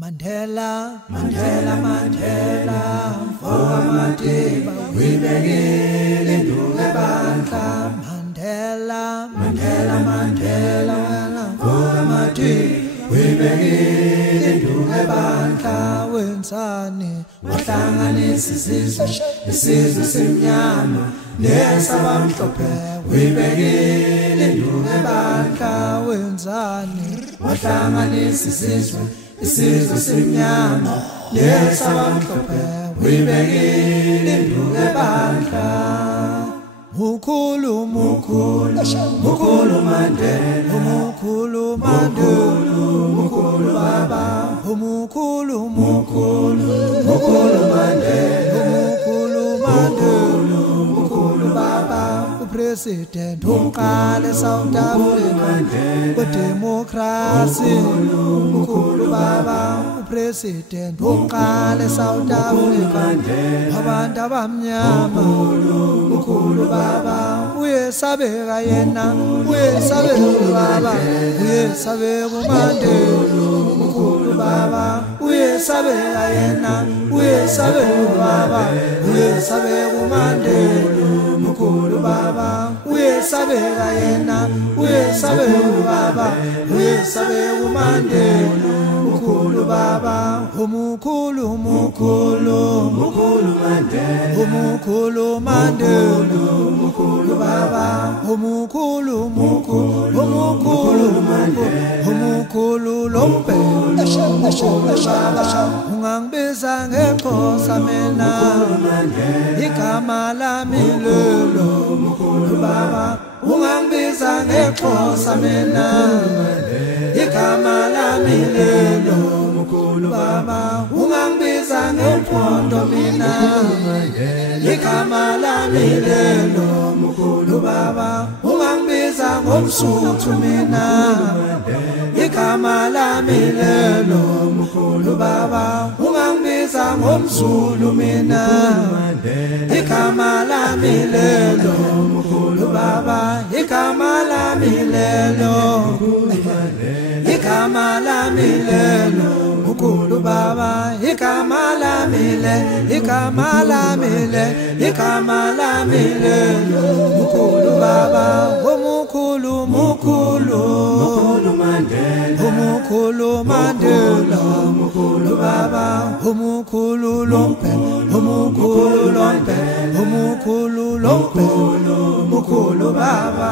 Mandela, Mandela, Mandela, mfoka Madiba, uyibekile induku ebandla. Mandela, Mandela, Mandela, wena mfoka Madiba, uyibekile induku ebandla. Wenzani wahlanganisa isizwe simnyama nesabamhlophe, uyibekile induku ebandla. Wenzani wahlanganisa isizwe simnyama nesabamhlophe, uyibekile induku ebandla. Mukhulu Mandela, mukhulu baba, mukhulu Mandela, mukhulu baba. President uqale South Africa kudemocracy, mukhulu baba. President uqale South Africa abantu abamnyama, mukhulu baba. Uyesabeka yena, uyesabeka baba, uyesabeka uMandela, mukhulu baba. Uyesabeka yena, uyesabeka baba, uyesabeka uMandela, mukhulu baba. Uyesabeka yena, uyesabeka baba, uyesabeka uMandela, mukhulu baba. Umukhulu Mandela, umukhulu Mandela, mukhulu baba. Umukhulu Mandela, umukhulu lompela. Ungangibiza ngeXhosa mina, igama lami lelo, mukhulu baba. Ungangibiza ngeXhosa mina, igama lami lelo, mukhulu baba. Ungangibiza ngeMpondo mina, igama lami lelo, mukhulu baba. Ungangibiza ngomSuthu mina, igama lami lelo, mukhulu baba. Ungangibiza ngomZulu mina, igama lami lelo, mukhulu baba. Igama lami lelo, igama lami lelo, mukhulu baba. Igama lami lelo, igama lami lelo, igama lami lelo, mukhulu baba. Umukhulu Mandela, umukhulu Mandela, mukhulu baba. Umukhulu lompela, umukhulu lompela, umukhulu lompela, mukhulu baba.